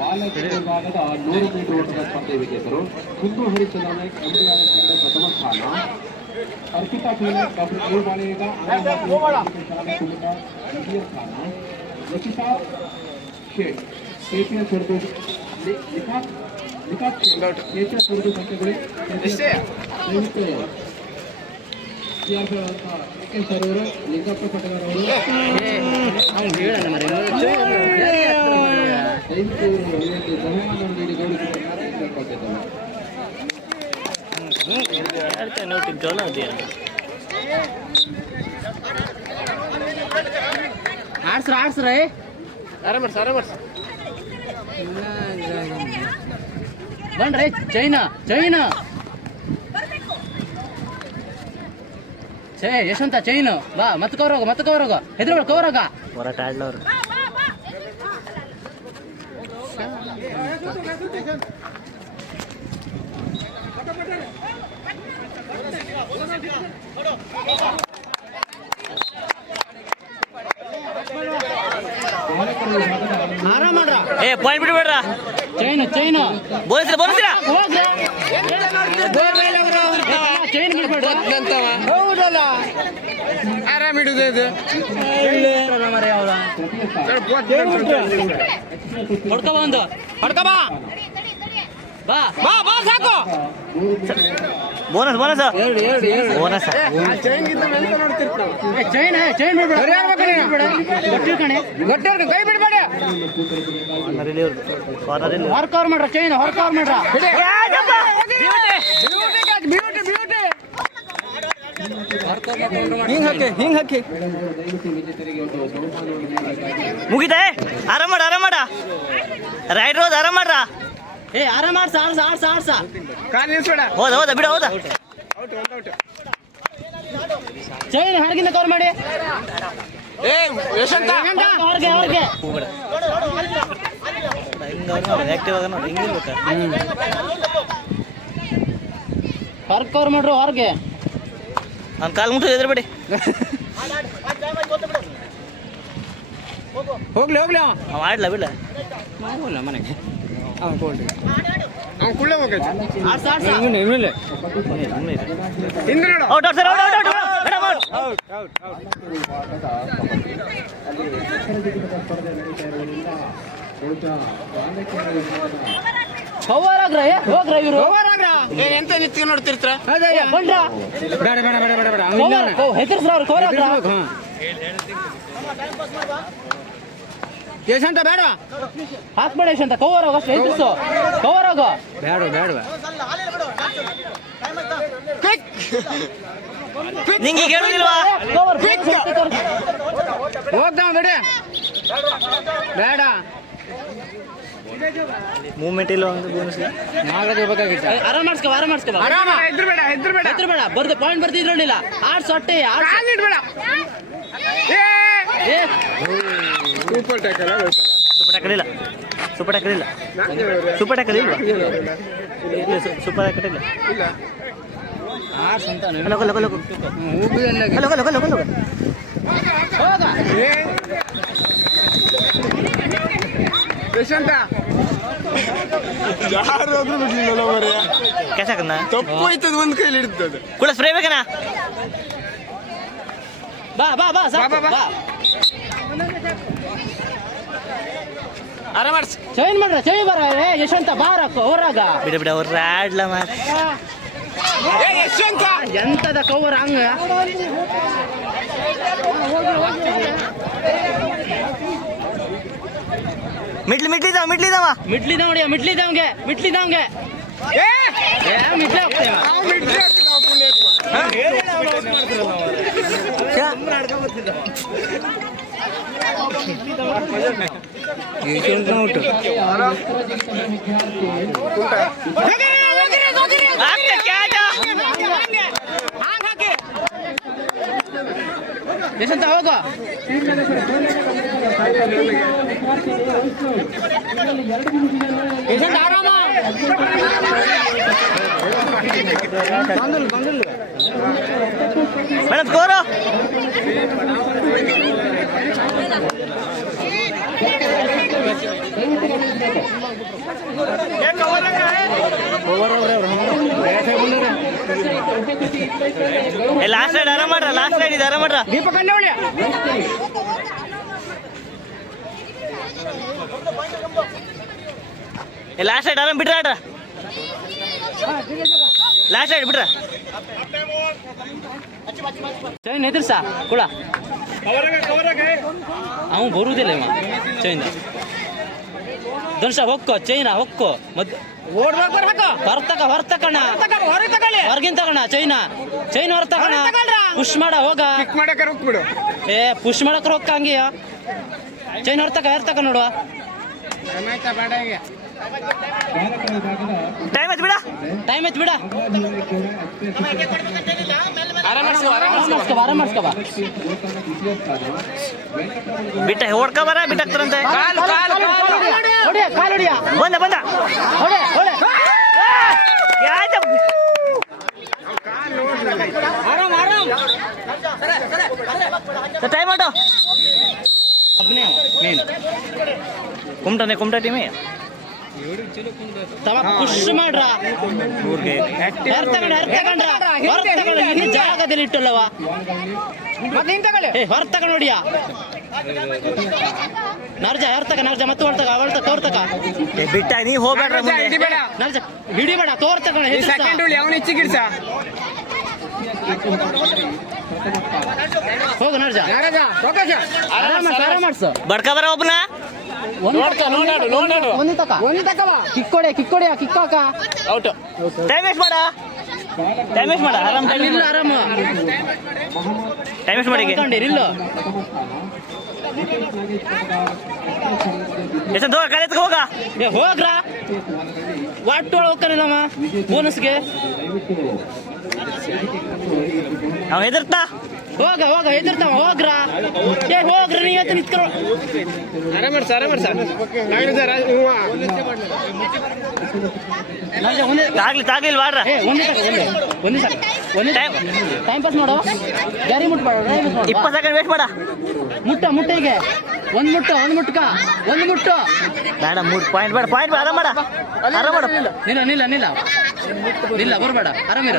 ಬಾಲಕರ ವಿಭಾಗದ 100 ಮೀಟರ್ ಓಟದ ಸ್ಪರ್ಧೆ ವಿಜೇತರು ಸಿಂಧು ಹರಿಚಂದ್ರ ನಾಯ್ಕ್ MDR ತಂಡ ಪ್ರಥಮ ಸ್ಥಾನ, ಅರ್ಪಿತಾ ಪೀಲರ್ ಡಾಕ್ಟರ್ ಗೋಪಾಲೇಗ ದ್ವಿತೀಯ ಸ್ಥಾನ, ಲಸಿತಾ ಶೇಟ್ KPS ಉರ್ದು KPS ಉರ್ದು ಸಂಖ್ಯೆಗಳು ಸರೋರು ಲಿಂಗಪ್ಪ ಪಟಗಾರ್ ಅವರು ಬಹುಮಾನ ನೀಡಿ ಆಡ್ಸ್ರ ಬನ್ರಿ ಚೈನಾ ಯಶವಂತ ಚೈನು ಬಾ ಮತ್ತೆ ಕವರೋಗ ಹೆದ್ರ ಕವರೋಗ ಹೋರಾಟ ಆಡ್ಲವ್ರು ಪಾಯಿಂಟ್ ಬಿಡ್ಬೇಡ್ರ ಚೈನು ಬೋಲ್ಸ್ರಾ ಚೈನ್ ಬಿಡ್ಬೇಡ್ರ ಆರಾಮಿಡುದು ಇದು ಹೊಡ್ಕೊ ಬಾ ಸಾಕು ಬೋನಸ್ ಚೈನ್ ಕೈ ಬಿಡ್ಬೇಡ ಹೊರಕವರ್ ಮಾಡ್ರ ಚೈನ್ ಹೊರಕವರ್ ಮಾಡ್ರ ಹಿಂಗ್ ಹಾಕಿ ಮುಗಿತ ಆರಾಮ ಮಾಡ ರೈಟ್ ರೋದ್ ಆರಾಮ ಮಾಡ್ರ ಆರಾಮ ಆಡ್ಸ ಹೋದ ಬಿಡ ಚೈನ್ ಹಾರ್ಗಿಂದ ಕವರ್ ಮಾಡಿ ಹೊರಗೆ ಕವರ್ ಮಾಡ್ರು ಹೊರಗೆ ಅವ್ನ ಕಾಲು ಮುಟ್ಟು ಎದುರುಬೇಡಿ ಹೋಗ್ಲಿ ಅವ ಆಡ್ಲ ಬಿಡ್ಲ ಮನೆಗೆ ಎಂತ ನಿತ್ಕೊಂಡು ನೋಡ್ತಿರ್ತಾರ ಯಶಂತ ಬೇಡ ಹಾಕ್ಬೇಡ ಯಶಂತ ಕವರ್ ಹೋಗ ಕವರ್ ಹೋಗ ಬೇಡ ನಿಂಗೆ ಹೇಳುದಿಲ್ವಾ ಹೋಗ್ತಾವ ಬಿಡಿ ಬೇಡ ಮೂವ್ಮೆಂಟ್ ಇಲ್ಲ ಒಂದು ಬೋನಸ್ ಆರಾಮ ಮಾಡಿಸ್ಕೊ ಹೆದ್ರಬೇಡ ಬರ್ದು ಪಾಯಿಂಟ್ ಬರ್ತಿದ್ರಲ್ಲ ಆಡ್ಸ್ ಹೊಟ್ಟೆ ಸೂಪರ್ ಟ್ಯಾಕಲ್ ಇಲ್ಲ ಆಡ್ಸ್ ಅಂತ ಯಶಂತ ಯಾರಾದ್ರೂ ಬಿಡ್ಲಿಲ್ಲ ಮರೆಯ ಕೆಸಕನ್ನ ತಪ್ಪು ಆಯ್ತದ ಒಂದ್ ಕೈಲಿ ಇರ್ತದೆ ಕೂಡ ಸ್ಪ್ರೇ ಬೇಕನ ಬಾ ಆರಾಮ ಚೈನ್ ಮಾಡ್ರ ಚೈನ್ ಬರ ಯಶವಂತ ಬಾರ ಹೊರಾಗ ಬಿಡ ಅವ್ರ ಆಡ್ಲ ಮಾರ ಯಶವಂತ ಎಂತದ ಕವರ್ ಹಂಗ ಮಿಡ್ಲಿದಾವ ಮಿಟ್ಲಿದವಂಗೆ ಯಶವಂತ ಹೋಗು ಯಶವಂತ ಆರಾಮ ಮೇಡಮ್ ಸ್ಕೋರು ಲಾಸ್ಟ್ ರೈಡ್ ಆರಾಮ ಮಾಡ್ರ ಲಾಸ್ಟ್ ರೈಡ್ ಇದು ಆರಾಮ ಮಾಡ್ರ ದೀಪಕ್ ಅಲ್ಲೇ ಒಳ್ಳೆ ಲಾಸ್ಟ್ ರೈಡ್ ಆರಾಮ ಬಿಟ್ರ ಆಡ್ರ ಲಾಸ್ಟ್ ರೈಡ್ ಬಿಟ್ರ ಚೈನ್ ಎದುರ್ಸ ಕುಳ ಅವ ಬರುವುದಿಲ್ಲ ಇವ ಚೈನ್ ಧನುಷ ಹೊಕ್ಕೋ ಚೈನ ಹೊಕ್ಕೋ ಮದ್ ಹೊರ್ತಕಣ ಹೊರಗಿನ ತಗೋಣ ಚೈನ ಹೊರ್ತಕಣ ಪುಷ್ ಮಾಡ ಹೋಗ ಏ ಪುಷ್ ಮಾಡಕ್ ರೊಕ್ಕ ಹಂಗೆಯ ಚೈನ್ ಹೊರ್ತಕ ನೋಡುವ ಟೈಮ್ ಆಯ್ತು ಬಿಡ ಆರಾಮ ಮಾಡಿಸ್ಕೊ ಬಾ ಬಿಟ್ಟ ಹೊಡ್ಕ ಬರ ಬಿಟ್ಟಾಕ್ತಾರಂತೆ ಹೊಡಿಯ ಬಂದ ಟೈಮ್ ಆಟೋ ಮೇನ್ ಕುಮಟಾ ಟೀಮೇ ತಮ್ಮ ಪುಷ್ ಮಾಡ್ರ ಜಾಗದಲ್ಲಿ ಇಟ್ಟಲ್ಲವ ಹೊರ್ತಕ ನೋಡಿಯ ನರ್ಜ ಮತ್ತೆ ತೋರ್ತಕ ಬಿಟ್ಟ ನೀ ಹೋಗ್ಬೇಡ್ರ ನರ್ಜ ಹಿಡಿಬೇಡ ತೋರ್ತಕ ಹೋಗು ನರ್ಜ ಆರಾಮ ಮಾಡ್ಸು ಬಡ್ಕ ಬರ ಒಬ್ಬನ ಕಿಕ್ಕೊಡೆಯ ಕಿಕ್ಕಾಕ ಟೈಮ್ ವೇಸ್ಟ್ ಮಾಡ ಆರಾಮ್ ಆರಾಮ ಟೈಮ್ ವೇಸ್ಟ್ ಮಾಡಿ ನಿಲ್ಲು ಎಷ್ಟು ಗಾಡಿ ಎತ್ಕೊ ಹೋಗ ಹೋಗ್ರ ಒಟ್ಟೊಳ ಹೋಗ್ತಾನಿಲ್ಲಮ್ಮ ಬೋನಸ್ಗೆ ಅವ ಹೆದರ್ತಾ ಹೋಗ ಹೆದರ್ತಾವ ಹೋಗ್ರ ನೀ ಇವತ್ತು ನಿತ್ಕೊ ತಾಗ್ಲಿಲ್ಲ ಬಾಡ್ರ ಒಂದೇ ಟೈಮ್ ಪಾಸ್ ಮಾಡು ಗಾರಿ ಮುಟ್ಬೇಡ 20 ಸೆಕೆಂಡ್ ವೇಸ್ಟ್ ಮಾಡ ಮುಟ್ಟ ಈಗ ಒಂದು ಮುಟ್ಟು ಬೇಡ 3 ಪಾಯಿಂಟ್ ಬೇಡ ಆರಾಮ ಮಾಡ ನಿಲ್ಲ ಬರ್ಬೇಡ ಆರಾಮಿರ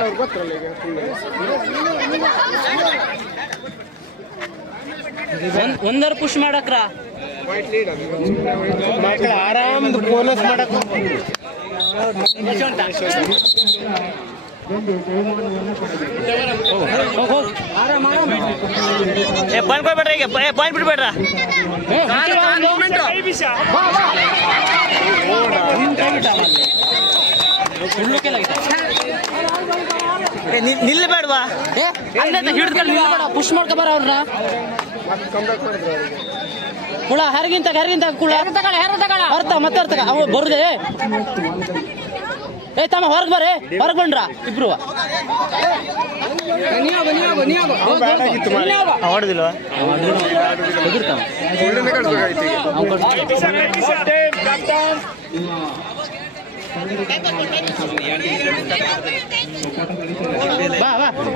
ಒಂದರ ಪುಷ್ ಮಾಡಕ್ರ ಆರಾಮ್ ಬೋನಸ್ ಮಾಡಕ್ ಪಾಯಿಂಟ್ ಕೊಡ್ಬೇಡ್ರಿ ಈಗ ಪಾಯಿಂಟ್ ಬಿಡ್ಬೇಡ್ರ ನಿಲ್ಲಬೇಡ್ವಾ ಹಿಡಿದ್ಕೊಂಡು ನಿಲ್ಬೇಡ ಪುಷ್ ಮಾಡ್ಕೊ ಬರ ಅವ್ರನ್ನ ಕುಳ ಹೆರಗಿಂತ ಕುಳ ಅರ್ಥ ಮತ್ತೆ ಅವ ಬರುದೇ ಏ ತಮ್ಮ ಹೊರಗೆ ಬಂದ್ರ ಇಬ್ರು ಹೊಡೆದಿಲ್ವ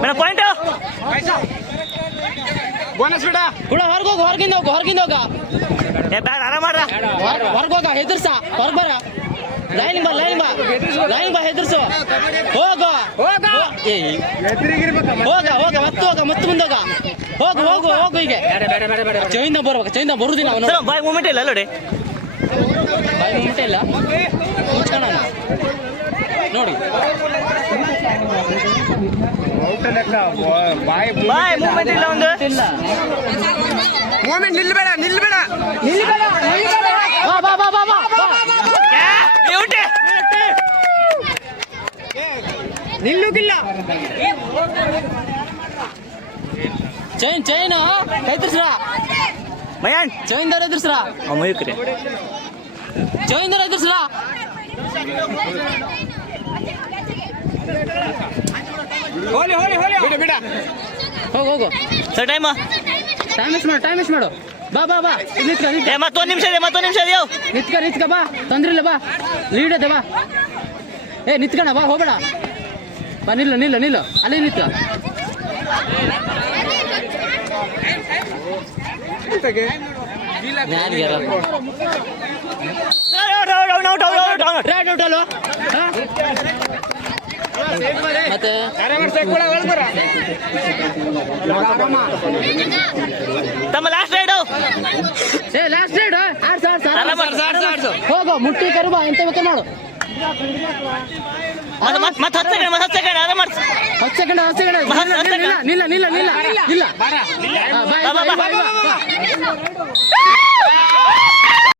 ಮೇಡಮ್ ಪಾಯಿಂಟ್ ಬೋನಸ್ ಬಿಡ ಕುಳ ಹೊರಗಿಂದ ಹೋಗ ಏ ಬ್ಯಾಡ ಆರಾಮ ಮಾಡ್ರ ಹೊರಗೋಗ ಹೆದರ್ಸ ಹೊರಗೆ ಬರ ಲೈನ್ ಬಾ ಹೆದರ್ಸು ಹೋಗ ಮತ್ತೆ ಮುಂದೋಗ ಹೋಗು ಈಗ ಚೈನ ಬರುದಿಲ್ಲ ಅವನು ಬಾಯ್ ಮೂಮೆಂಟ್ ಇಲ್ಲ ನೋಡಿ ಬಾಯ್ ಮೂಮೆಂಟ್ ಇಲ್ಲ ಮುಚ್ಕೋಣ ನೋಡಿ ಬಾಯ್ ಮೂಮೆಂಟ್ ಇಲ್ಲ ಒಂದು ಇಲ್ಲ ಮೂಮೆಂಟ್ ನಿಲ್ಬೇಡ ನಿಲ್ಲುಗಿಲ್ಲ ಚೈನ್ ಎದುರ್ಸ್ರಾ ಮಯಾನ್ ಚೈನ್ದವ್ರ ಎದುರ್ಸ್ರಾ ಮಯೂಕ್ರಿ ಚೈನ್ದವ್ರ ಎದುರ್ಸ್ರಾ ಬಿಡ ಹೋಗು ಸರ್ ಟೈಮ್ ಟೈಮ್ ವೇಸ್ಟ್ ಮಾಡು ಬಾ ಬಾ ಬಾ ಇಲ್ಲಿ ನಿತ್ಕ ಏ ಮತ್ತೊಂದು ನಿಮಿಷ ಇದೆಯೋ ನಿತ್ಕ ಬಾ ತೊಂದ್ರೆ ಇಲ್ಲ ಬಾ ಲೀಡ್ ಇದೆ ಬಾ ಏ ನಿತ್ಕಣ ಬಾ ಹೋಗ್ಬೇಡ ಬಾ ನಿಲ್ಲು ಅಲ್ಲಿ ನಿತ್ಕ ರೈಡ್ ಔಟ್ ಅಲ್ವಾ ಮತ್ತೆ ತಮ್ಮ ಲಾಸ್ಟ್ ರೈಡು ಏ ಲಾಸ್ಟ್ ರೈಡ್ ಹೋಗೋ ಮುಟ್ಟಿ ಕರುಬಾ ಎಂತ ಬೇಕಾ ಮಾಡು ಮತ್ತೆ 10 ಸೆಕೆಂಡ್ ಆರಾಮ 10 ಸೆಕೆಂಡ್ ನಿಲ್ಲ ಬಾ, ಬಾ, ಬಾ.